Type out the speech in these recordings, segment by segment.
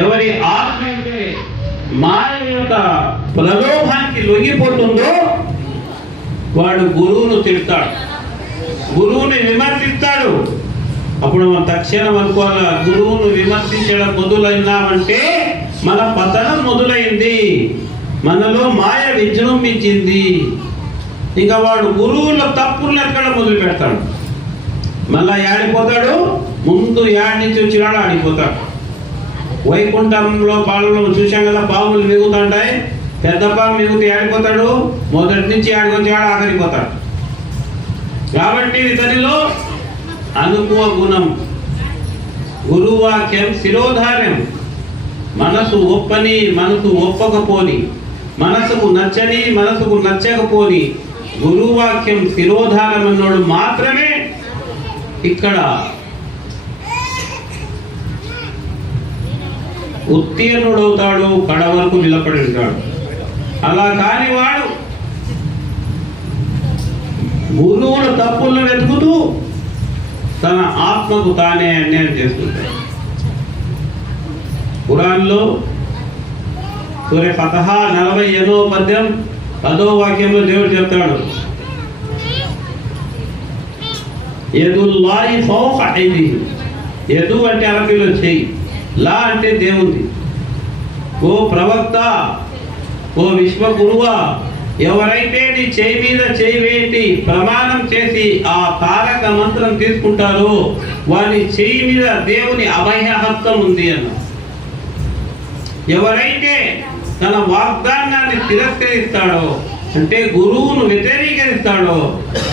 ఎవరి ఆత్మ అయితే మాయ యొక్క ప్రలోభానికి లొంగిపోతుందో వాడు గురువును తిడతాడు, గురువుని విమర్శిస్తాడు. అప్పుడు మనం తక్షణం అనుకోవాలి, గురువును విమర్శించడం మొదలైనామంటే మన పతనం మొదలైంది, మనలో మాయ విజృంభించింది. ఇంకా వాడు గురువుల తప్పులు ఎక్కడ మొదలు పెడతాడు, మళ్ళా ఆడిపోతాడు. ముందు యాడి నుంచి వచ్చినాడు ఆడిపోతాడు. వైకుంఠంలో పాలలో చూసాం కదా, పాములు మిగుతుంటాయి. పెద్ద పాము మిగుతూ ఆడిపోతాడు, మొదటి నుంచి ఆడికొచ్చాడు, ఆఖరిపోతాడు. కాబట్టి ఇతనిలో అనుకువ గుణం, గురువాక్యం శిరోధార్యం. మనసు ఒప్పని మనసు ఒప్పకపోని, మనసుకు నచ్చని మనసుకు నచ్చకపోని గురువాక్యం శిరోధారం అన్నోడు మాత్రమే ఇక్కడ ఉత్తీర్ణుడవుతాడు, కడ వరకు నిలబడి ఉంటాడు. అలా కాని వాడు గురువుల తప్పులను వెతుకుతూ తన ఆత్మకు తానే అన్యాయం చేసుకుంటాడు. ఖురాన్లో సూరా ఫతహ్ 48వ పద్యం 10వ వాక్యంలో దేవుడు చెప్తాడు, యదుల్లాహి ఫౌక ఐదీహిం. యదు అంటే అరబీలో చెయ్యి, లా అంటే దేవుంది. ఓ ప్రవక్త, ఓ విశ్వగురువా, ఎవరైతే నీ చేయి మీద చేయి వేసి ప్రమాణం చేసి ఆ తారక మంత్రం తీసుకుంటారో వారి చేయి మీద దేవుని అభయహస్తం ఉంది అన్న. ఎవరైతే తన వాగ్దానాన్ని తిరస్కరిస్తాడో అంటే గురువును వ్యతిరేకరిస్తాడో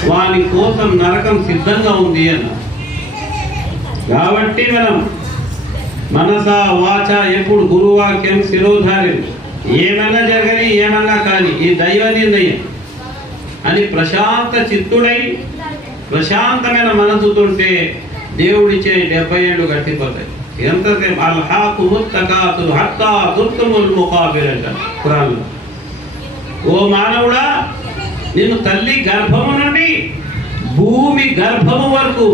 వాని కోసం నరకం సిద్ధంగా ఉంది అన్న. కాబట్టి మనం మనస వాచ ఎప్పుడు గురువాక్యం శిరోధార్యం, ఏమైనా జరగని ఏమన్నా కానీ ఈ దైవ నిర్ణయం అని ప్రశాంత చిత్తుడై ప్రశాంతమైన మనసుతుంటే దేవుడిచ్చే 70 ఏళ్ళు గట్టిపోతాయి. ఎంతసేపు అల్హాకు ముత్తకాతుల్ హత్తా తుర్తుముల్ ముకాబిర్ అంటారు ఖురాన్లో. ఓ మానవుడా, నేను తల్లి గర్భము నుండి భూమి గర్భము వరకు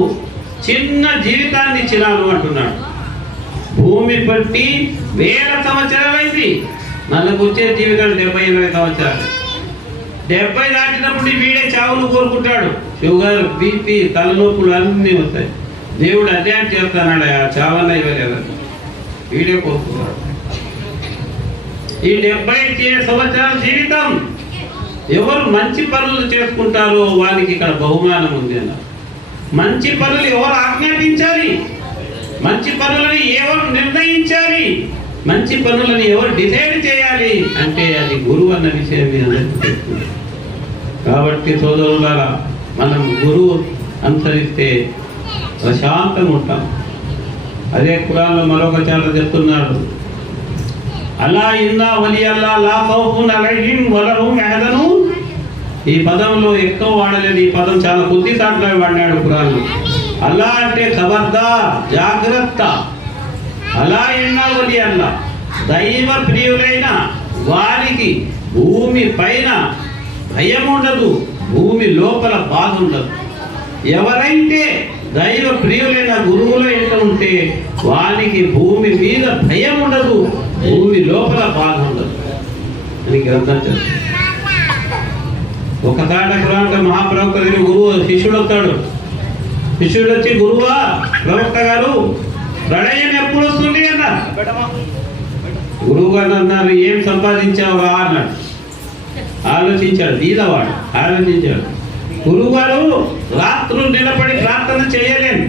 చిన్న జీవితాన్ని ఇచ్చినాను అంటున్నాడు. భూమి పట్టి 1000 సంవత్సరాలైంది, మనకు వచ్చే జీవితం 70-80 సంవత్సరాలు. 70 దాటినప్పుడు వీడే చావును కోరుకుంటాడు. షుగర్, బీపీ, తలనొప్పులు అన్నీ వస్తాయి. దేవుడు అధ్యాయం చేస్తానాడు, ఆ చావన్న ఇవ్వలేదు, వీడే కోరుకుంటాడు. ఈ 70 సంవత్సరాల జీవితం ఎవరు మంచి పనులు చేసుకుంటారో వారికి ఇక్కడ బహుమానం ఉంది అన్న. మంచి పనులు ఎవరు ఆజ్ఞాపించాలి, మంచి పనులని ఎవరు నిర్ణయించాలి, మంచి పనులని ఎవరు డిసైడ్ చేయాలి అంటే అది గురువు అన్న విషయం మీ అందరికీ తెలుస్తుంది. కాబట్టి సోదరులారా, మనం గురువు అనుసరిస్తే ప్రశాంతంగా ఉంటాం. అదే ఖురాన్లో మరొక చాలా చెప్తున్నాడు, అలా ఇన్నా వలియల్లా లా ఖౌఫున్ అలైహిం వలహుం యహ్జనూన్. ఈ పదంలో ఎక్కువ వాడలేదు, ఈ పదం చాలా కొద్ది సార్లు వాడినాడు ఖురాన్లో. అలా అంటే ఖబర్దార్, జాగ్రత్త. అలా ఇన్నా వలియల్లా, దైవ ప్రియులైన వారికి భూమి పైన భయం ఉండదు, భూమి లోపల బాధ ఉండదు. ఎవరైతే దైవ ప్రియులైన గురువుల ఇంట ఉంటే వానికి భూమి మీద భయం ఉండదు, భూమి లోపల బాధ ఉండదు అని గ్రంథం చెప్తుంది. ఒకసారి పురాణ మహాప్రవక్త గురువు శిష్యుడు వస్తాడు. శిష్యుడు వచ్చి, గురువా ప్రవక్త గారు, ప్రళయం ఎప్పుడు వస్తుంది అన్నారు. గురువు గారు అన్నారు, ఏం సంపాదించావురా అన్నాడు. ఆలోచించాడు, బీదవాడు ఆలోచించాడు. గురువుగారు రాత్రులు నిలబడి ప్రార్థన చేయలేను,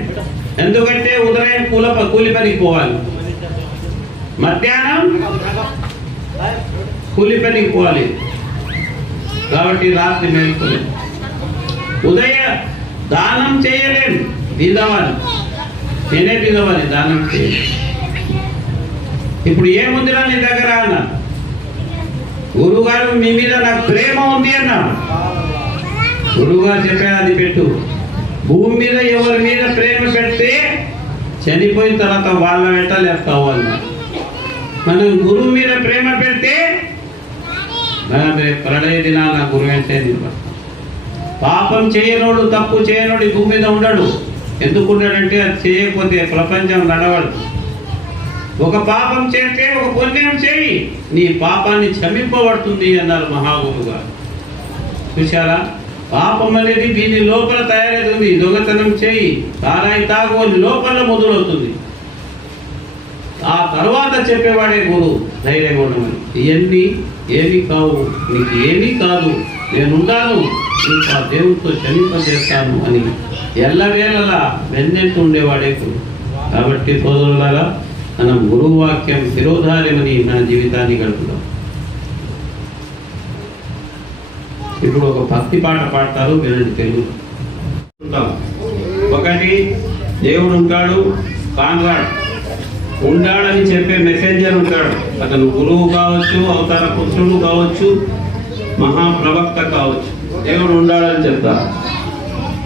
ఎందుకంటే ఉదయం కూలి పనికి పోవాలి, మధ్యాహ్నం కూలి పనికి పోవాలి, కాబట్టి రాత్రి మేల్కోలేదు. ఉదయ దానం చేయలేను, బీదవాడు, నేనే బీదవాడి, దానం చేయలేదు. ఇప్పుడు ఏముందిరా నీ దగ్గర అన్నా, గురువుగారు మీ మీద నాకు ప్రేమ ఉంది అన్నాడు. గురువుగారు చెప్పారు, అది పెట్టు. భూమి మీద ఎవరి మీద ప్రేమ పెడితే చనిపోయిన తర్వాత వాళ్ళ వెంట లేస్తావు అన్నా. మనం గురువు మీద ప్రేమ పెడితే ప్రళయ దినాల గురువు అంటే పాపం చేయనోడు, తప్పు చేయనోడు భూమి మీద ఉండడు. ఎందుకున్నాడంటే అది చేయకపోతే ప్రపంచం నడవడు. ఒక పాపం చేస్తే ఒక పుణ్యం చేయి, నీ పాపాన్ని క్షమింపబడుతుంది అన్నారు మహాగురువు గారు. చూశారా, పాపం అనేది దీని లోపల తయారవుతుంది. దొంగతనం చేయి, తారాయి తాగు లోపల మొదలవుతుంది. ఆ తర్వాత చెప్పేవాడే గురువు, ధైర్యం ఉండమని. ఇవన్నీ ఏమీ కావు, నీకు ఏమీ కాదు, నేనున్నాను, నీకు ఆ దేవుడితో క్షమింపజేస్తాను అని ఎల్లవేళలా వెన్నెంటూ ఉండేవాడే గురువు. కాబట్టి సోదరులారా, మనం గురువు వాక్యం శిరోధార్యమని మన జీవితాన్ని గడుపుదాం. ఇప్పుడు ఒక భక్తి పాట పాడతారు, వినండి. తెలుగు ఒకటి, దేవుడు ఉంటాడు, కాన్రాడ్ ఉండాడని చెప్పే మెసెంజర్ ఉంటాడు. అతను గురువు కావచ్చు, అవతార పుత్రుడు కావచ్చు, మహాప్రవక్త కావచ్చు. దేవుడు ఉండాడని చెప్తారు.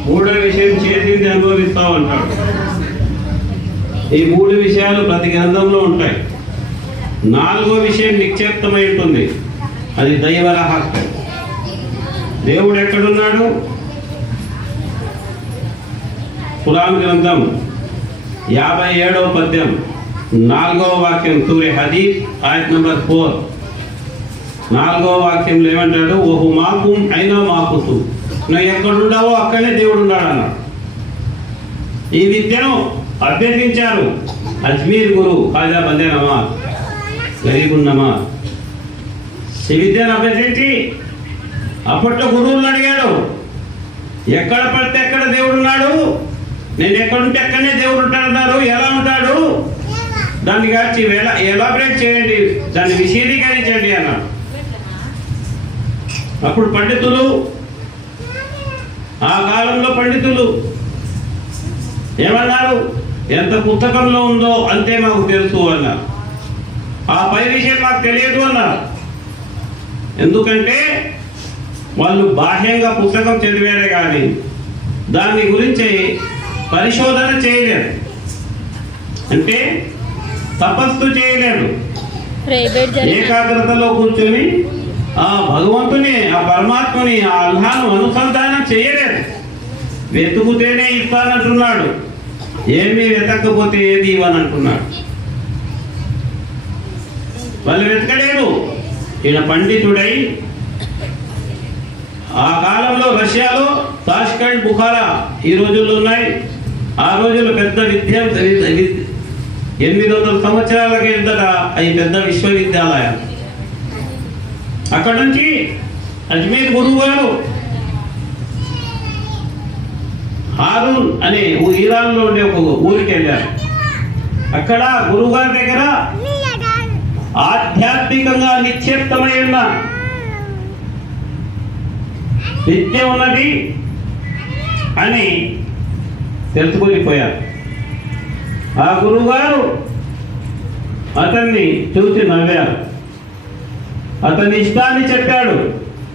మూడో విషయం, చేసింది అనుభవిస్తావు అంటాడు. ఈ మూడు విషయాలు ప్రతి గ్రంథంలో ఉంటాయి. నాలుగో విషయం నిక్షేప్తమై ఉంటుంది, అది దైవ రహస్యం. దేవుడు ఎక్కడున్నాడు? ఖురాన్ గ్రంథం 57వ పద్యం 4వ వాక్యం, సూరే హదీద్ ఆయత్ నంబర్ 4. 4వ వాక్యంలో ఏమంటాడు? ఓహు మాకుం అయినా మాకుతు, నువ్వు ఎక్కడున్నావో అక్కడనే దేవుడు ఉన్నాడు అన్నాడు. ఈ విద్యను అభ్యర్థించారు అజ్మీర్ గురు ఖాజా బందే నవాజ్, గరీబున్ నవాజ్. ఈ విద్యను అభ్యర్థించి అప్పట్లో గురువులను అడిగాడు, ఎక్కడ పడితే ఎక్కడ దేవుడు ఉన్నాడు, నేను ఎక్కడుంటే ఎక్కడనే దేవుడు ఉంటాడన్నారు, ఎలా ఉంటాడు, దాన్ని కాచి ఎలాబరేట్ చేయండి, దాన్ని విశదీకరించండి అన్నాడు. అప్పుడు పండితులు, ఆ కాలంలో పండితులు ఏమన్నారు? ఎంత పుస్తకంలో ఉందో అంతే మాకు తెలుసు అన్నారు. ఆ పై విషయం మాకు తెలియదు అన్నారు. ఎందుకంటే వాళ్ళు బాహ్యంగా పుస్తకం చదివారే కానీ దాని గురించి పరిశోధన చేయలేదు, అంటే తపస్సు చేయలేదు. ఏకాగ్రతలో కూర్చొని ఆ భగవంతుని, ఆ పరమాత్మని, ఆ అల్లాహ్ను అనుసంధానం చేయలేదు. వెతుకుతేనే ఇస్తానంటున్నాడు, ఏమీ వెతకపోతే ఏది ఇవ్వనంటున్నాడు. వాళ్ళు వెతకలేదు. ఈయన పండితుడై ఆ కాలంలో రష్యాలో తాష్కెంట్, బుఖారా ఈ రోజుల్లో ఉన్నాయి. ఆ రోజుల్లో పెద్ద 800 సంవత్సరాల కిందట అవి పెద్ద విశ్వవిద్యాలయాలు. అక్కడ నుంచి అజ్మీర్ గురువు గారు హారూన్ అనే ఇరాన్లో ఉండే ఒక ఊరికి వెళ్ళారు. అక్కడ గురువు గారి దగ్గర ఆధ్యాత్మికంగా నిక్షేప్తమై ఉన్న విద్య ఉన్నది అని తెలుసుకొని పోయారు. ఆ గురువు గారు అతన్ని చూసి నవ్వారు. అతని ఇష్టాన్ని చెప్పాడు.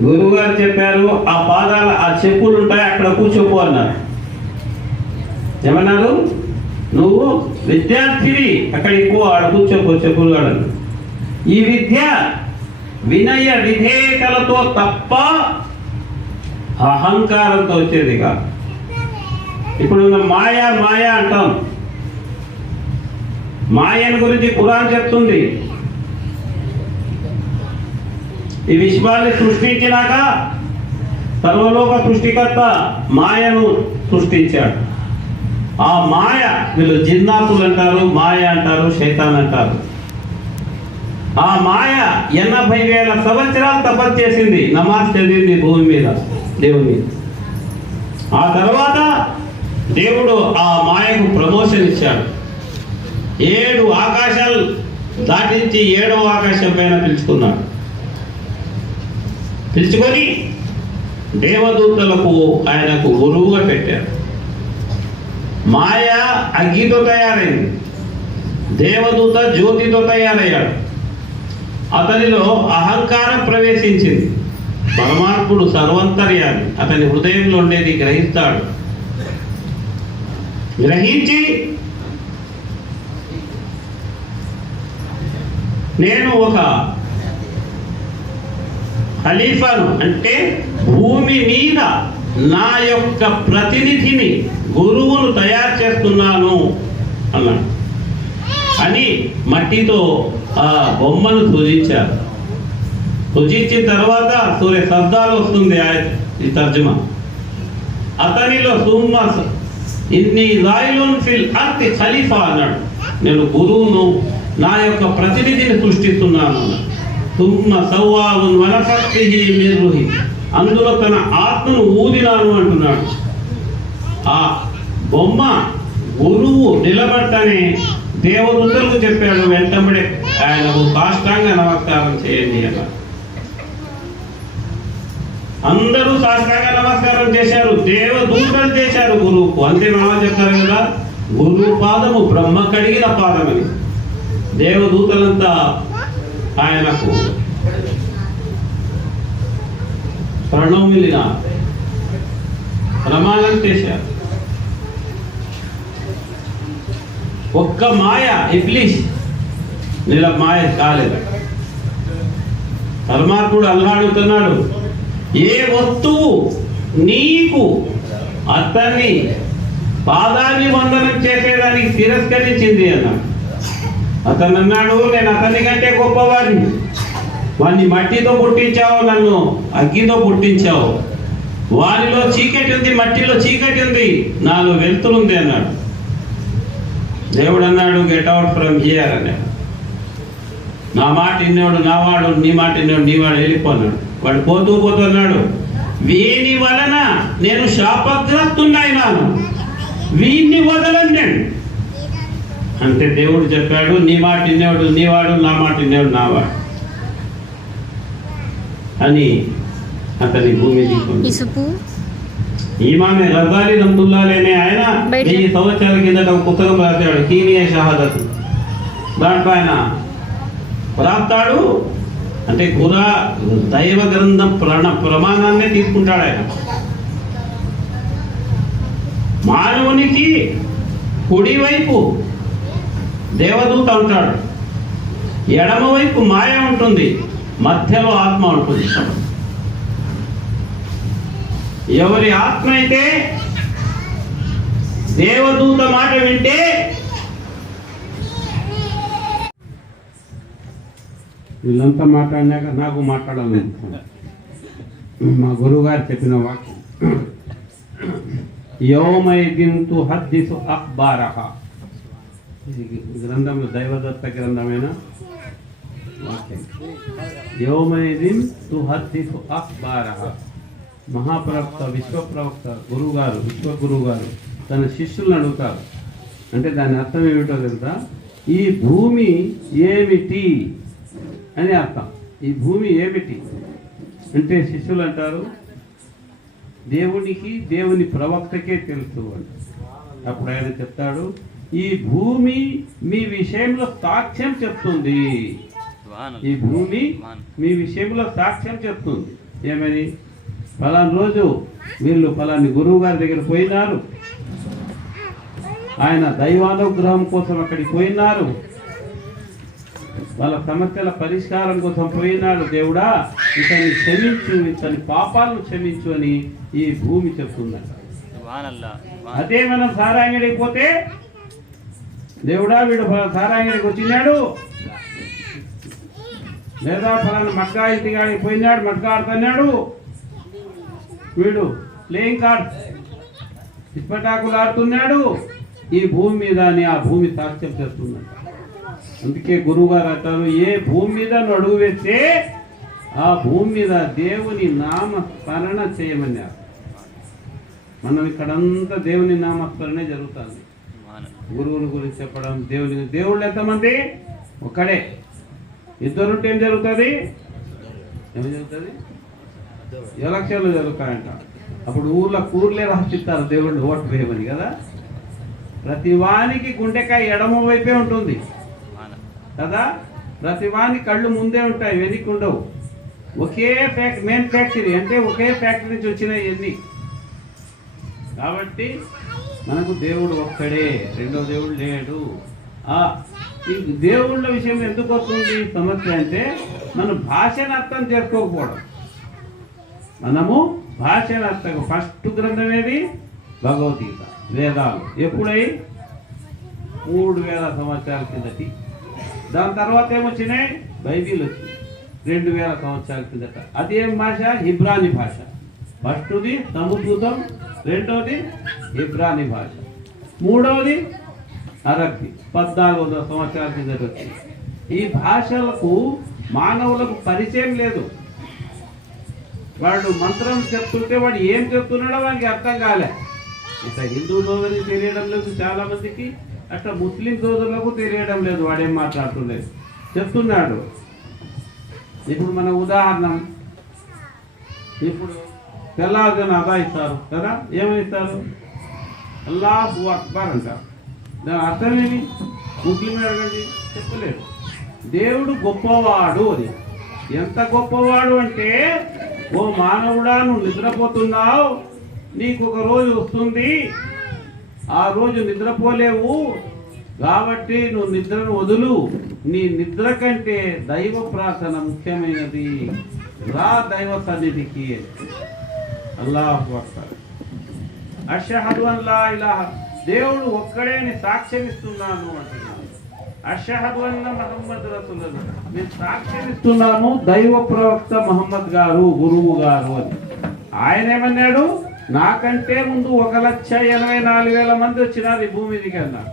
గురువు గారు చెప్పారు, ఆ పాదాల ఆ చెప్పులు ఉంటాయి అక్కడ కూర్చోపు అన్నారు. ఏమన్నారు? నువ్వు విద్యార్థివి, అక్కడికి పో, ఆడ కూర్చోపో చెప్పులు కాడను. ఈ విద్య వినయ విధేయతలతో తప్ప అహంకారంతో వచ్చేది కాదు. ఇప్పుడు మాయా మాయా అంటాం. మాయను గురించి ఖురాన్ చెప్తుంది. ఈ విశ్వాన్ని సృష్టించినాక సర్వలోక సృష్టికర్త మాయను సృష్టించాడు. ఆ మాయ, వీళ్ళు జిన్నాతులు అంటారు, మాయ అంటారు, శైతాన్ అంటారు. ఆ మాయ 80,000 సంవత్సరాలు తపస్సు చేసింది, నమాజ్ చదివింది భూమి మీద, దేవుని మీద. ఆ తర్వాత దేవుడు ఆ మాయకు ప్రమోషన్ ఇచ్చాడు. 7 ఆకాశాలు దాటించి 7వ ఆకాశం పైన పిలుచుకున్నాడు. పిలుచుకొని దేవదూతలకు ఆయనకు గురువుగా పెట్టారు. మాయ అగ్గితో తయారైంది, దేవదూత జ్యోతితో తయారయ్యాడు. అతనిలో అహంకారం ప్రవేశించింది. పరమాత్ముడు సర్వంతర్యాన్ని అతని హృదయంలో ఉండేది గ్రహిస్తాడు. గ్రహించి నేను ఒక ఖలీఫాను, అంటే భూమి మీద నా యొక్క ప్రతినిధిని, గురువును తయారు చేస్తున్నాను అన్నాడు. అని మట్టితో ఆ బొమ్మను సృజించారు. సృజించిన తర్వాత సూర్య శబ్దాలు వస్తుంది ఈ తర్జుమా. అతనిలో సుమ్మస్ ఇన్ని రాయిలోన్ ఫిల్ అర్తి ఖలీఫా అన్నాడు. నేను గురువును, నా యొక్క ప్రతినిధిని సృష్టిస్తున్నాను అన్నాడు. సుమ్మ సవ్వావున్ వనఫక్తిహి మిన్ రూహి, అందులో తన ఆత్మను ఊదినాను అంటున్నాడు. ఆ బొమ్మ గురువు నిలబడతానే దేవదూతలకు చెప్పాడు, వెంటబడే ఆయనకు సాష్టాంగ నమస్కారం చేయండి అన్నారు. అందరూ సాష్టాంగ నమస్కారం చేశారు, దేవదూతలు చేశారు గురువుకు. అంతే మామ చెప్తారు కదా, గురువు పాదము బ్రహ్మ కడిగిన పాదమని. దేవదూతలంతా ఆయనకు ప్రణమిలిన ప్రమాణం చేశారు. ఒక్క మాయ ఇబ్లీస్ మాయ కాలేదు. పరమాత్ముడు అల్లాడుతున్నాడు, ఏ వస్తువు నీకు అతన్ని పాదాన్ని వందనం చేసేదానికి తిరస్కరించింది అన్నాడు. అతను అన్నాడు, నేను అతని కంటే గొప్పవాడిని, వాడిని మట్టితో పుట్టించావు, నన్ను అగ్గితో పుట్టించావు, వారిలో చీకటి ఉంది, మట్టిలో చీకటి ఉంది, నాలో వెలుతురుంది అన్నాడు. దేవుడు అన్నాడు, గెట్ అవుట్ ఫ్రమ్ హియర్ అన్నాడు. నా మాట ఇన్నోడు నావాడు, నీ మాట ఇన్నోడు నీవాడు, వెళ్ళిపోన్నాడు. వాడు పోతూ పోతున్నాడు, వీని వలన నేను శాపగ్రస్తున్నైనాను, వీడిని వదలండి అంటే దేవుడు చెప్పాడు, నీ మాట ఇన్నేవాడు నీవాడు, నా మాట ఇన్నేవాడు నావాడు అని అతని భూమి తీసుకుంది. ఈమామే రజాలి రహ్మతుల్లాహి అనే ఆయన 1000 సంవత్సరాల కిందట ఒక పుస్తకం రాశాడు, కీనియా షహాదత్. దాంట్లో ఆయన రాస్తాడు, అంటే దైవ గ్రంథం ప్రమాణాన్నే తీసుకుంటాడు ఆయన. మానవునికి కుడివైపు దేవదూత ఉంటాడు, ఎడమవైపు మాయ ఉంటుంది, మధ్యలో ఆత్మ ఉంటుంది. ఎవరి ఆత్మ అయితే దేవదూత మాట వింటే వీళ్ళంతా మాట్లాడినాక నాకు మాట్లాడాలి. మా గురువు గారు చెప్పిన వాక్యం, యౌమైదిన్ తుహద్దిసు అఖ్బారహా, ఇది గ్రంథంలో దైవదత్త గ్రంథమైన వాక్యం. యౌమైదిన్ తుహద్దిసు అఖ్బారహా, మహాప్రవక్త విశ్వప్రవక్త గురువుగారు, విశ్వగురువు గారు తన శిష్యులను అడుగుతారు. అంటే దాని అర్థం ఏమిటో తెలుసా, ఈ భూమి ఏమిటి అని అర్థం. ఈ భూమి ఏమిటి అంటే శిష్యులు అంటారు, దేవునికి దేవుని ప్రవక్తకే తెలుసు అని. అప్పుడు ఆయన చెప్తాడు, ఈ భూమి మీ విషయంలో సాక్ష్యం చెప్తుంది. ఈ భూమి మీ విషయంలో సాక్ష్యం చెప్తుంది. ఏమని, ఫలానా రోజు వీళ్ళు ఫలాని గురువు గారి దగ్గర పోయినారు, ఆయన దైవానుగ్రహం కోసం అక్కడికి పోయినారు, వాళ్ళ సమస్యల పరిష్కారం కోసం పోయినాడు. దేవుడా ఇతన్ని క్షమించు, ఇతని పాపాలను క్షమించు అని ఈ భూమి చెప్తుందంట. అదే మనం సారాంగడికి పోతే, దేవుడా వీడు సారాంగడికి వచ్చినాడు, లేదా ఫలానా మగ్గా ఇంటికాడికి పోయినాడు, మగ్గా ఆడుతున్నాడు, వీడు ప్లేయింగ్ కార్డ్ ఇప్పటాకులు ఆడుతున్నాడు ఈ భూమి మీద అని ఆ భూమి సాక్ష్యం చేస్తుందంట. అందుకే గురువు గారు అంటారు, ఏ భూమి మీద నువ్వు అడుగు వేస్తే ఆ భూమి మీద దేవుని నామ స్మరణ చేయమన్నారు. మనం ఇక్కడంతా దేవుని నామస్మరణే జరుగుతుంది. గురువుని గురించి చెప్పడం, దేవుళ్ళు ఎంతమంది? ఒక్కడే. ఇద్దరుంటే ఏం జరుగుతుంది? ఏం జరుగుతుంది? ఎలక్షన్లు జరుగుతాయంట. అప్పుడు ఊర్లో కూర్లే రాసిస్తారు దేవుళ్ళు ఓటు వేయమని కదా. ప్రతి వానికి గుండెకాయ ఎడమ వైపే ఉంటుంది కదా. ప్రతి వాని కళ్ళు ముందే ఉంటాయి, వెనక్కి ఉండవు. ఒకే మెయిన్ ఫ్యాక్టరీ అంటే ఒకే ఫ్యాక్టరీ నుంచి వచ్చినాయి ఎన్ని. కాబట్టి మనకు దేవుడు ఒక్కడే, రెండో దేవుడు లేడు. ఈ దేవుళ్ళ విషయం ఎందుకు వస్తుంది సమస్య అంటే మనం భాషను అర్థం చేసుకోకపోవడం. మనము భాషను అర్థం, ఫస్ట్ గ్రంథం ఏది? భగవద్గీత, వేదాలు. ఎప్పుడై? 3000 సంవత్సరాల కిందటి. దాని తర్వాత ఏమొచ్చినాయి? బైబిల్ వచ్చింది 2000 సంవత్సరాల కిందట. అదేం భాష? ఇబ్రానీ భాష. ఫస్ట్ది సంస్కృతం, రెండోది ఇబ్రానీ భాష, మూడవది అరబ్బీ 1400 సంవత్సరాల కిందట వచ్చింది. ఈ భాషలకు మానవులకు పరిచయం లేదు. వాడు మంత్రం చెప్తుంటే వాడు ఏం చెప్తున్నాడో వానికి అర్థం కాలే. ఇట్లా హిందూ సోదరికి తెలియడం లేదు చాలా మందికి, అట్లా ముస్లిం సోదరులకు తెలియడం లేదు వాడేం మాట్లాడుతుండేది చెప్తున్నాడు. ఇప్పుడు మన ఉదాహరణ, ఇప్పుడు తెల్లవారుజామున అదా ఇస్తారు కదా. ఏమిస్తారు? అల్లాహు అక్బర్ అంటారు. దాని అర్థం ఏమి? ముస్లిం అడగండి, చెప్పలేరు. దేవుడు గొప్పవాడు అని. ఎంత గొప్పవాడు అంటే, ఓ మానవుడా నువ్వు నిద్రపోతున్నావు, నీకు ఒక రోజు వస్తుంది, ఆ రోజు నిద్రపోలేవు కాబట్టి నువ్వు నిద్రను వదులు. నీ నిద్ర కంటే దైవ ప్రార్థన ముఖ్యమైనది, రా దైవ సన్నిధికి. అల్లాహు అక్బర్. అష్హదు అన్ లా ఇలాహ, దేవుడు ఒక్కడే అని సాక్ష్యం ఇస్తున్నాను అంటున్నాను. అష్హదు అన్న ముహమ్మద్ రసూలుల్లాహ్, నేను సాక్ష్యం ఇస్తున్నాను దైవ ప్రవక్త మహమ్మద్ గారు, గురువు గారు అని. ఆయన ఏమన్నాడు? నాకంటే ముందు 1,84,000 మంది వచ్చినారు ఈ భూమి మీదకి అన్నారు.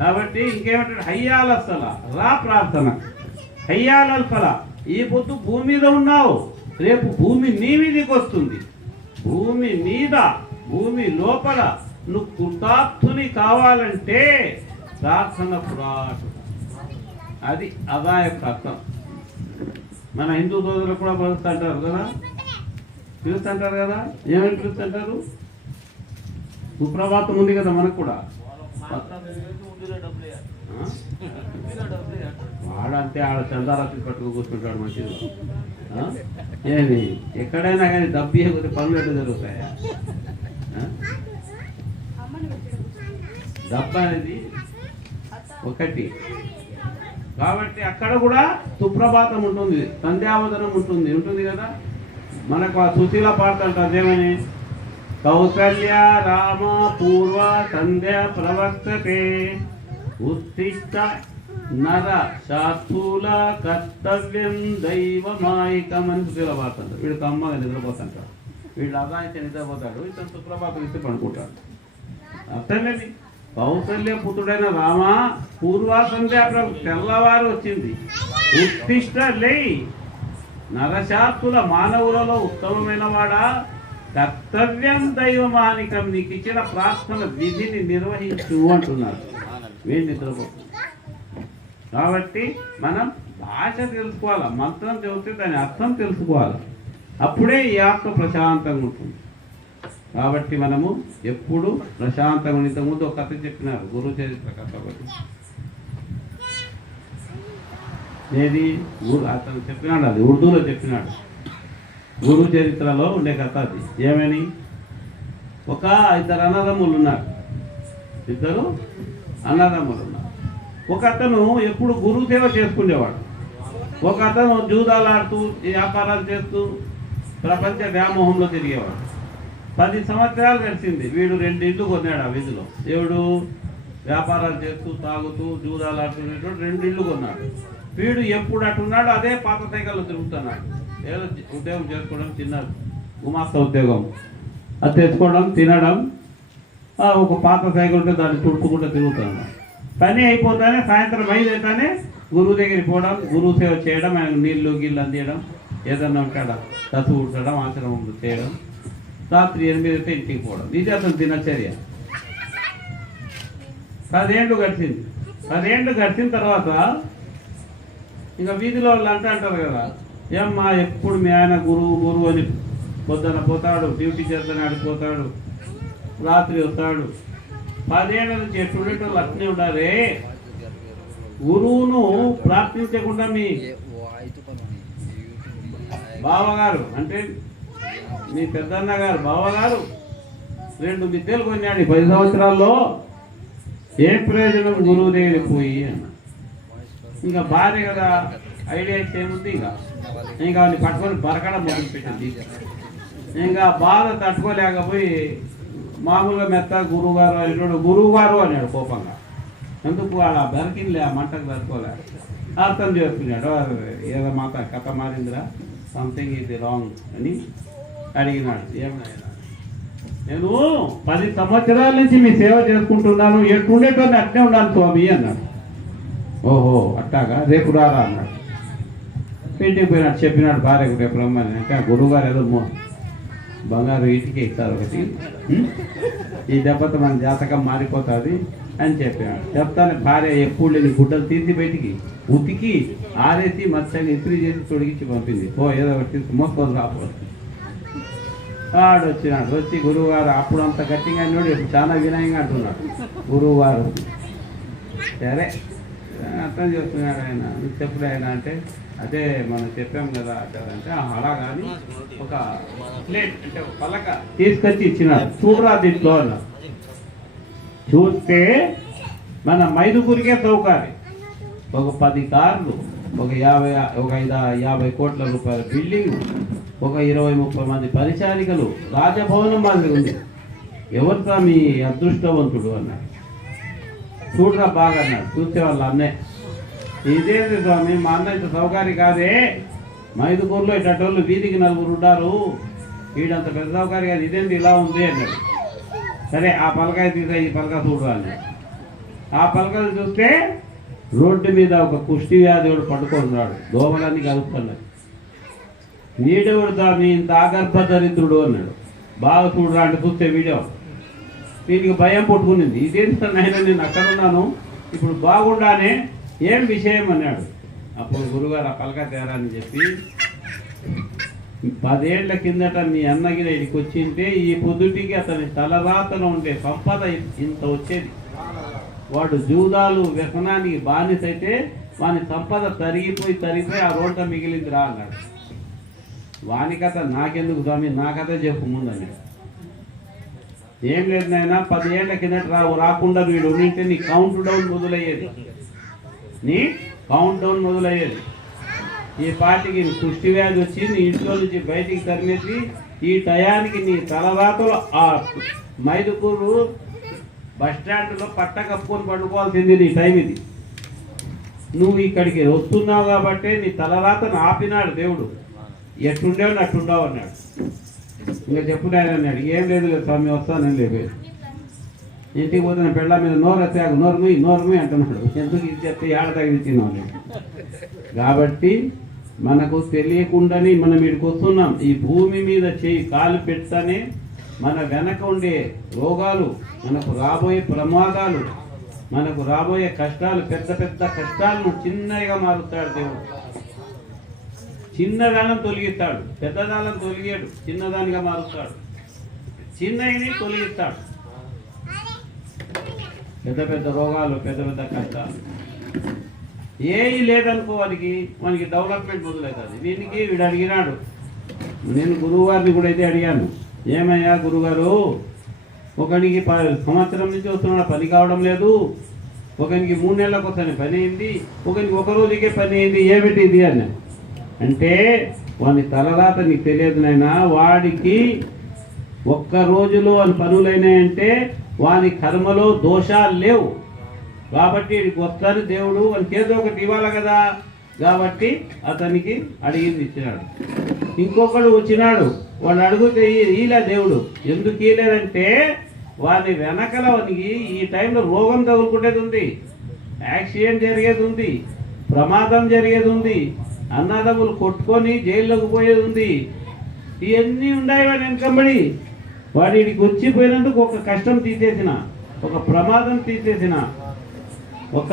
కాబట్టి ఇంకేమంటాడు? హయ్యాల సలా, రా ప్రార్థన. హయ్యాల ఫలా, ఈ పొద్దు భూమి మీద ఉన్నావు, రేపు భూమి నీ మీదకి వస్తుంది. భూమి మీద, భూమి లోపల నువ్వు కృతార్థుని కావాలంటే ప్రార్థన పురాటు. అది అదా యొక్క అర్థం. మన హిందూ సోదరులు కూడా పిలుస్తుంటారు కదా, పిలుస్తుంటారు కదా. ఏమని పిలుస్తుంటారు? సుప్రభాతం ఉంది కదా మనకు కూడా. వాడంతే ఆడ చందారాత్రి పట్టుకు కూర్చుంటాడు మంచిది. ఏమి ఎక్కడైనా కానీ డబ్బు కొద్ది పనులు ఎట్లా జరుగుతాయా? డబ్బు అనేది ఒకటి. కాబట్టి అక్కడ కూడా సుప్రభాతం ఉంటుంది, సంధ్యావదనం ఉంటుంది కదా. మనకు ఆ సుశీల పాడుతుంటారు ఏమని? కౌసల్య రామ పూర్వ సంధ్య ప్రవర్తతే ఉత్తిష్ట నర శాస్త్రుల కర్తవ్యం దైవమాయికం అని సుశీల పాడుతుంటారు. వీడు కమ్మగా నిద్రపోతుంటాడు, వీళ్ళు అదాయితే నిద్రపోతాడు, ఇతను సుప్రభాతం ఇస్తే పడుకుంటాడు. అర్థమేమి? కౌసల్య పుత్రుడైన రామ పూర్వ సంధ్యా తెల్లవారు వచ్చింది, ఉత్తిష్ట లేయి, నరశాస్త్రుల మానవులలో ఉత్తమమైన వాడా, కర్తవ్యం దైవమానికం, నీకు ఇచ్చిన ప్రార్థన విధిని నిర్వహించు అంటున్నారు. వీళ్ళు నిద్రపోతుంది. కాబట్టి మనం భాష తెలుసుకోవాలి, మంత్రం చదివితే దాని అర్థం తెలుసుకోవాలి, అప్పుడే ఈ ఆత్మ ప్రశాంతంగా ఉంటుంది. కాబట్టి మనము ఎప్పుడు ప్రశాంతంగా. ఇంతకుముందు ఒక కథ చెప్పినారు, గురు చరిత్ర కథ ఒకటి. ఏది? అతను చెప్పినాడు, అది ఉర్దూలో చెప్పినాడు. గురు చరిత్రలో ఉండే కథ అది. ఏమని? ఒక ఇద్దరు అన్నదమ్ములు ఉన్నారు. ఒక అతను ఎప్పుడు గురువు సేవ చేసుకునేవాడు, ఒక అతను జూదాలాడుతూ వ్యాపారాలు చేస్తూ ప్రపంచ వ్యామోహంలో తిరిగేవాడు. 10 సంవత్సరాలు గడిచింది. వీడు 2 ఇళ్ళు కొన్నాడు ఆ వీధిలో. ఎవడు? వ్యాపారాలు చేస్తూ తాగుతూ జూదాలాడుతున్నటువంటి 2 ఇళ్ళు కొన్నాడు. వీడు ఎప్పుడు అట్టున్నాడు అదే పాత సైకిల్లో తిరుగుతున్నాడు. ఏదో ఉద్యోగం చేసుకోవడం, చిన్న గుమాస్తా ఉద్యోగం అది తెచ్చుకోవడం, తినడం, ఒక పాత సైకిల్ ఉంటే దాన్ని తుడుపుకుంటూ తిరుగుతున్నాడు. పని అయిపోతానే సాయంత్రం 5 అవుతానే గురువు దగ్గరికి పోవడం, గురువు సేవ చేయడం, ఆయన నీళ్ళు గిళ్ళు అందియడం, ఏదన్నా ఉంటాడా తసు ఉండడం, ఆశ్రమం చేయడం, రాత్రి 8 అయితే ఇంటికి పోవడం. ఇది అతను దినచర్య. 10 ఏళ్ళు గడిచింది. 10 ఏళ్ళు గడిచిన తర్వాత ఇంకా వీధిలో వాళ్ళు అంటారు కదా, ఏమ్మా ఎప్పుడు మీ ఆయన గురువు గురువు అని పొద్దున పోతాడు, డ్యూటీ చేస్తాను ఆడిపోతాడు, రాత్రి వస్తాడు. 10 ఏళ్ళ నుంచి ఎట్టుండేటోళ్ళు అట్నే ఉండారే. గురువును ప్రార్థించకుండా మీ బావగారు అంటే మీ పెద్దన్న గారు బావగారు 2 మిద్దెలు కొన్నాడు 10 సంవత్సరాల్లో. ఏ ప్రయోజనం గురువు దగ్గర పోయి అన్న. ఇంకా భార్య కదా, ఐడియా ఏముంది, ఇంకా వాళ్ళని పట్టుకొని బరకడం మొదలుపెట్టింది. ఇంకా బాధ తట్టుకోలేకపోయి మామూలుగా మెత్త గురువుగారు అన్నాడు, గురువుగారు అన్నాడు కోపంగా. ఎందుకు అలా బరికిందిలే, ఆ మంటకు తట్టుకోలే. అర్థం చేసుకున్నాడు, ఏదో మాట కథ మారిందిరా, సంథింగ్ ఇది రాంగ్ అని అడిగినాడు. ఏమైనా నేను 10 సంవత్సరాల నుంచి మీ సేవ చేసుకుంటున్నాను, ఎట్టుండేటోని అట్నే ఉండాలి స్వామి అన్నాడు. ఓహో అట్టాగా, రేపు రారా అన్నాడు. ఇంటికి పోయినాడు, చెప్పినాడు భార్యకు రేపు రమ్మని. అంటే ఆ గురువుగారు ఏదో బంగారు ఇంటికి ఇస్తారు ఒకటి, ఈ దెబ్బతో మన జాతకం మారిపోతుంది అని చెప్పినాడు. చెప్తాను భార్య ఎప్పుడు లేని గుడ్డలు తీసి బయటికి ఉతికి ఆరేసి మత్స్యాన్ని ఇస్త్రీ చేసి తొడిగించి పంపింది. ఏదో ఒకటి తీసి మోసుకొని రాకపోతే వాడు వచ్చినాడు. వచ్చి గురువుగారు అప్పుడు అంత గట్టిగా అన్నాడు, ఇప్పుడు చాలా వినయంగా అంటున్నాడు గురువుగారు. సరే అర్థం చేస్తున్నాడు ఆయన. చెప్పుడు ఆయన అంటే అదే మనం చెప్పాం కదా అంటే అలా కానీ ఒక ప్లేట్ అంటే ఒక పలక తీసుకొచ్చి ఇచ్చినాడు, చూడరా దీంట్లో అన్నాడు. చూస్తే మన 5గురికే సౌకర్యం. ఒక 10 కార్లు, ఒక 50 కోట్ల రూపాయల బిల్డింగ్, ఒక 20-30 మంది పరిచారికలు, రాజభవనం మాదిరి ఉంది. ఎవరితో మీ అదృష్టవంతుడు అన్నాడు. చూడరా బాగా అన్నాడు. చూసే వాళ్ళ అన్నే, ఇదేంటి స్వామి మా అన్న ఇంత సౌకర్యం కాదే, 5 ఇటోళ్ళు వీధికి 4 ఉంటారు, వీడంత పెద్ద సౌకర్యం కాదు, ఇదేంటి ఇలా ఉంది అన్నాడు. సరే ఆ పలకాయ తీసా, ఈ పలక చూడరా అన్నాడు. ఆ పలకలు చూస్తే రోడ్డు మీద ఒక కుష్టి వ్యాధుడు పట్టుకున్నాడు, దోమలన్నీ కలుపుతున్నాడు. నీడెవడు స్వామి ఇంత ఆగర్భ దరిద్రుడు అన్నాడు. బాగా చూడరా అంటే చూస్తే వీడియో వీడికి భయం పుట్టుకునింది. ఇదేంటి నాయన నేను అక్కడ ఉన్నాను, ఇప్పుడు బాగుండానే, ఏం విషయం అన్నాడు. అప్పుడు గురుగారు ఆ పలక తేరా అని చెప్పి, 10 ఏళ్ల కిందట మీ అన్నగిరి ఇక్కడికి వచ్చింటే ఈ పొద్దుటికి అతని తలరాతలో ఉండే సంపద ఇంత వచ్చేది. వాడు జూదాలు వ్యసనానికి బానిస అయితే వాని సంపద తరిగిపోయి ఆ రోడ్డ మిగిలింది రా అన్నాడు. వాని కథ నాకెందుకు స్వామి, నా కథ చెప్పు ముందని. ఏం లేదు నాయన, 10 ఏళ్ల కిందట రాకుండా వీడు ఉంటే నీ కౌంట్ డౌన్ మొదలయ్యేది, నీ కౌంట్ డౌన్ మొదలయ్యేది. ఈ పార్టీకి కుష్టి వ్యాధి వచ్చి నీ ఇంట్లో నుంచి బయటికి తరిమేసి ఈ టయానికి నీ తలరాతలు ఆ మైదుకూరు బస్టాండ్లో పట్ట కప్పుకొని పడుకోవాల్సింది నీ టైం ఇది. నువ్వు ఇక్కడికి వస్తున్నావు కాబట్టి నీ తలరాతను ఆపినాడు దేవుడు. ఎట్టుండేవు అట్టుండవు అన్నాడు. ఇంకా చెప్పుడాయని అన్నాడు. ఏం లేదు స్వామి వస్తాను లేదు, ఇంటికి పోతున్న పెళ్ళ మీద నోరు అంటున్నాడు. ఎందుకు ఇది చెప్తే ఏడ తగిలిచ్చినావు. కాబట్టి మనకు తెలియకుండానే మనం ఇక్కడికి వస్తున్నాం. ఈ భూమి మీద కాలు పెడతానే మన వెనక ఉండే రోగాలు, మనకు రాబోయే ప్రమాదాలు, మనకు రాబోయే కష్టాలు, పెద్ద పెద్ద కష్టాలను చిన్నగా మారుస్తాడు దేవుడు. చిన్నదానం తొలగిస్తాడు, పెద్దదానం తొలగాడు, చిన్నదానిగా మారుస్తాడు. చిన్నని తొలగిస్తాడు. పెద్ద పెద్ద రోగాలు, పెద్ద పెద్ద కష్టాలు ఏవి లేదనుకో మనకి డెవలప్మెంట్ మొదలవుతుంది. వీడు అడిగినాడు. నేను గురువుగారిని కూడా అయితే అడిగాను, ఏమయ్యా గురుగారు, ఒకనికి 10 సంవత్సరం నుంచి వస్తున్నాడు, పని కావడం లేదు. ఒకనికి 3 నెలలకు వస్తానే పని అయింది, ఒకరికి 1 రోజుకే పని అయింది, ఏమిటి ఇది అని అంటే, వాని తలరాత నీకు తెలియదు నాయనా. వాడికి 1 రోజులో అని పనులైనాయంటే వాని కర్మలో దోషాలు లేవు. కాబట్టి వీడికి వస్తాను దేవుడు వానికి ఏదో ఒకటి ఇవ్వాలి కదా. కాబట్టి అతనికి అడిగింది ఇచ్చినాడు. ఇంకొకడు వచ్చినాడు, వాడు అడిగితే ఈలే దేవుడు. ఎందుకు ఈలేదంటే వాని వెనకల వానికి ఈ టైంలో రోగం తగులుకుంటేది ఉంది. యాక్సిడెంట్ జరిగేది ఉంది, ప్రమాదం జరిగేది ఉంది, అన్నదమ్ములు కొట్టుకొని జైల్లోకి పోయేది ఉంది. ఇవన్నీ ఉన్నాయి వాడి వెనకంబడి. వాడికి వచ్చిపోయినందుకు ఒక కష్టం తీసేసిన, ఒక ప్రమాదం తీసేసిన, ఒక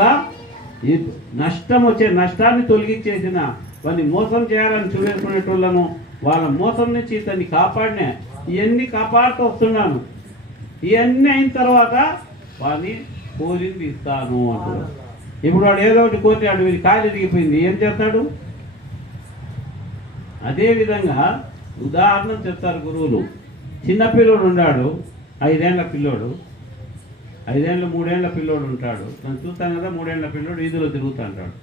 నష్టం వచ్చే నష్టాన్ని తొలగించేసిన, వాడిని మోసం చేయాలని చూడేసుకునేటోళ్ళను వాళ్ళ మోసం నుంచి ఇతన్ని కాపాడినా. ఇవన్నీ కాపాడుతూ వస్తున్నాను. ఇవన్నీ అయిన తర్వాత వాడిని కోరింది ఇస్తాను అంటున్నాడు. ఇప్పుడు వాడు ఏదో ఒకటి కోరినాడు, వీడి కాలు ఎదిగిపోయింది, ఏం చేస్తాడు? అదేవిధంగా ఉదాహరణ చెప్తారు గురువులు. చిన్నపిల్లోడు ఉన్నాడు, 5 ఏళ్ల పిల్లోడు, 3 ఏళ్ల పిల్లోడు ఉంటాడు. మనం చూస్తాం కదా, 3 ఏళ్ల పిల్లోడు వీధిలో తిరుగుతూ ఉంటాడు.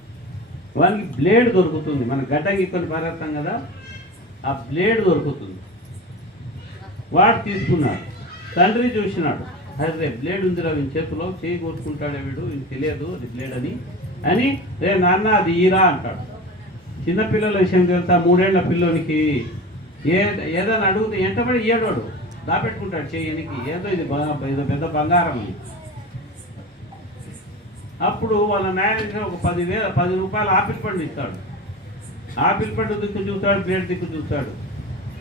వానికి బ్లేడ్ దొరుకుతుంది, మన గడ్డంగి కొన్ని పారేస్తాం కదా, ఆ బ్లేడ్ దొరుకుతుంది. వాడు తీసుకున్నాడు, తండ్రి చూసినాడు, అరే బ్లేడ్ ఉందిరా వీని చేతిలో, చేయి కోసుకుంటాడే వీడు, వీనికి తెలియదు అది బ్లేడ్ అని రే నాన్న అది ఈరా అంటాడు. చిన్నపిల్లల విషయం తెలుసా? 3 ఏళ్ల పిల్లోనికి ఏదైనా అడుగుతే ఎంటబడి ఏడోడు దాపెట్టుకుంటాడు చేయనికి, ఏదో ఇది పెద్ద బంగారం అని. అప్పుడు వాళ్ళ నాయన ఒక 10 రూపాయలు ఆపిల్ పండు ఇస్తాడు. ఆపిల్ పండు దిక్కు చూస్తాడు, బ్లేడ్ దిక్కు చూస్తాడు,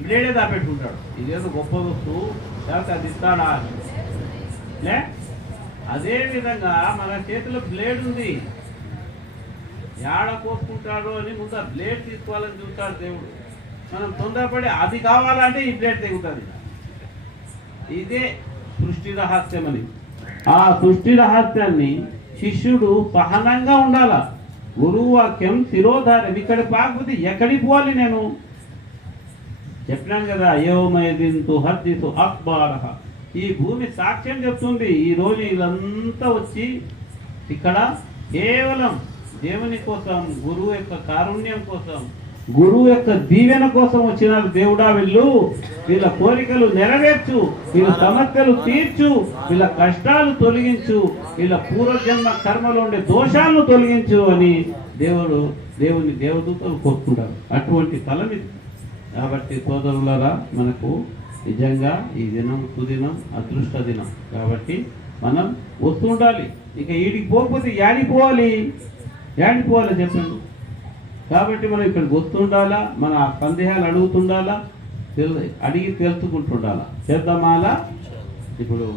బ్లేడే దాపెట్టుకుంటాడు. ఇదేదో గొప్ప వస్తువు లేకపోతే అది ఇస్తాడా లే. అదేవిధంగా మన చేతిలో బ్లేడ్ ఉంది, ఏడ కోసుకుంటాడు అని ముందు ఆ బ్లేడ్ తీసుకోవాలని చూస్తాడు దేవుడు. మనం తొందరపడి అది కావాలంటే ఈ బ్లేడ్ తెగుతుంది. ఇదే సృష్టి రహస్యం అని. ఆ సృష్టి రహస్యాన్ని శిష్యుడు సహనంగా ఉండాల. గురువు వాక్యం శిరోధారం. ఇక్కడ పాకపోతే ఎక్కడికి పోవాలి? నేను చెప్పినాను కదా, అయోమయదింతు హద్దితు అక్బారహ. ఈ భూమి సాక్ష్యం చెప్తుంది. ఈరోజు వీళ్ళంతా వచ్చి ఇక్కడ కేవలం దేవుని కోసం, గురువు యొక్క కారుణ్యం కోసం, గురువు యొక్క దీవెన కోసం వచ్చినారు. దేవుడా వీళ్ళు, వీళ్ళ కోరికలు నెరవేర్చు, వీళ్ళ సమస్యలు తీర్చు, వీళ్ళ కష్టాలు తొలగించు, వీళ్ళ పూర్వజన్మ కర్మలో ఉండే దోషాలను తొలగించు అని దేవుని దేవదూతలు కోరుకుంటారు. అటువంటి ఫలం ఇది. కాబట్టి సోదరులారా, మనకు నిజంగా ఈ దినం సుదినం, అదృష్ట దినం. కాబట్టి మనం వస్తుండాలి. ఇక ఈడికి పోకపోతే యాడిపోవాలి చెప్పండి. కాబట్టి మనం ఇక్కడికి వస్తుండాలా, మన సందేహాలు అడుగుతుండాలా, అడిగి తెలుసుకుంటుండాలా. చేద్దామాలా? ఇప్పుడు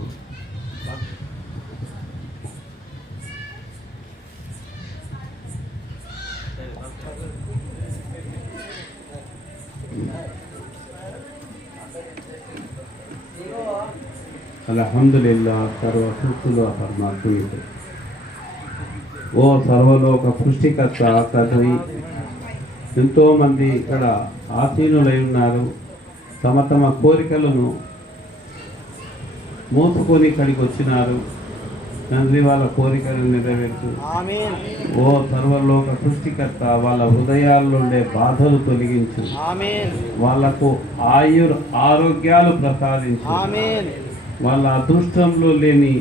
అల్హమ్దులిల్లాహ్, సర్వశక్తులు పరమాత్ముడు. ఓ సర్వలోక సృష్టికర్త తండ్రి, ఎంతోమంది ఇక్కడ ఆసీనులై ఉన్నారు. తమ కోరికలను మోసుకొని ఇక్కడికి వచ్చినారు. తండ్రి, వాళ్ళ కోరికలను నెరవేర్చు. ఓ సర్వలోక సృష్టికర్త, వాళ్ళ హృదయాల్లో ఉండే బాధలు తొలగించు. వాళ్లకు ఆరోగ్యాలు ప్రసాదించు. వాళ్ళ అదృష్టంలో లేని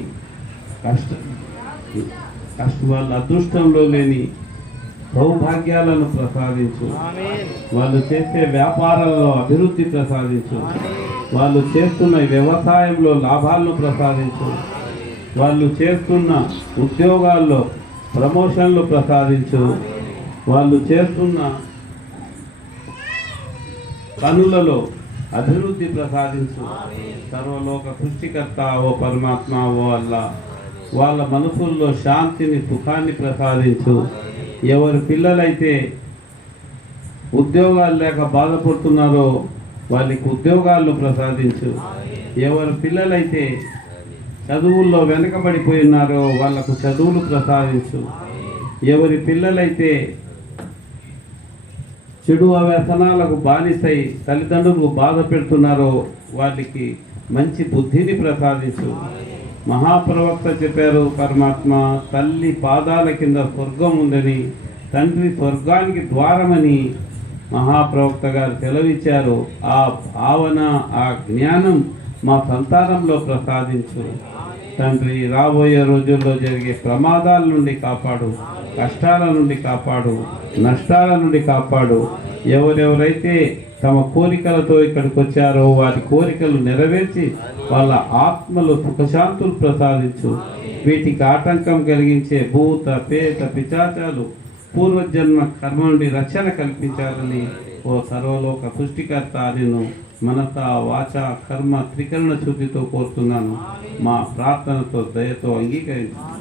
వాళ్ళ అదృష్టంలో లేని సౌభాగ్యాలను ప్రసాదించు. వాళ్ళు చేసే వ్యాపారాల్లో అభివృద్ధి ప్రసాదించు. వాళ్ళు చేస్తున్న వ్యవసాయంలో లాభాలను ప్రసాదించు. వాళ్ళు చేస్తున్న ఉద్యోగాల్లో ప్రమోషన్లు ప్రసాదించు. వాళ్ళు చేస్తున్న పనులలో అభివృద్ధి ప్రసాదించు. సర్వలోక సృష్టికర్త ఓ పరమాత్మ, ఓ అల్లా, వాళ్ళ మనసుల్లో శాంతిని, సుఖాన్ని ప్రసాదించు. ఎవరి పిల్లలైతే ఉద్యోగాలు లేక బాధపడుతున్నారో వాళ్ళకి ఉద్యోగాలను ప్రసాదించు. ఎవరి పిల్లలైతే చదువుల్లో వెనకబడిపోయినారో వాళ్లకు చదువులు ప్రసాదించు. ఎవరి పిల్లలైతే చెడు వ్యసనాలకు బానిసై తల్లిదండ్రులకు బాధ పెడుతున్నారో వాళ్ళకి మంచి బుద్ధిని ప్రసాదించు. మహాప్రవక్త చెప్పారు, పరమాత్మ, తల్లి పాదాల కింద స్వర్గం ఉందని, తండ్రి స్వర్గానికి ద్వారమని మహాప్రవక్త గారు సెలవిచ్చారు. ఆ భావన, ఆ జ్ఞానం మా సంతానంలో ప్రసాదించు. తండ్రి, రాబోయే రోజుల్లో జరిగే ప్రమాదాల నుండి కాపాడు. కష్టాల నుండి కాపాడు, నష్టాల నుండి కాపాడు. ఎవరెవరైతే తమ కోరికలతో ఇక్కడికి వచ్చారో వారి కోరికలు నెరవేర్చి వాళ్ళ ఆత్మలు సుఖశాంతులు ప్రసాదించు. వీటికి ఆటంకం కలిగించే భూత పేత పిశాచాలు పూర్వజన్మ కర్మ నుండి రక్షణ కల్పించాలని ఓ సర్వలోక సృష్టికర్త నేను మనస వాచ కర్మ త్రికరణ శుద్ధితో కోరుతున్నాను. మా ప్రార్థనతో దయతో అంగీకరించు.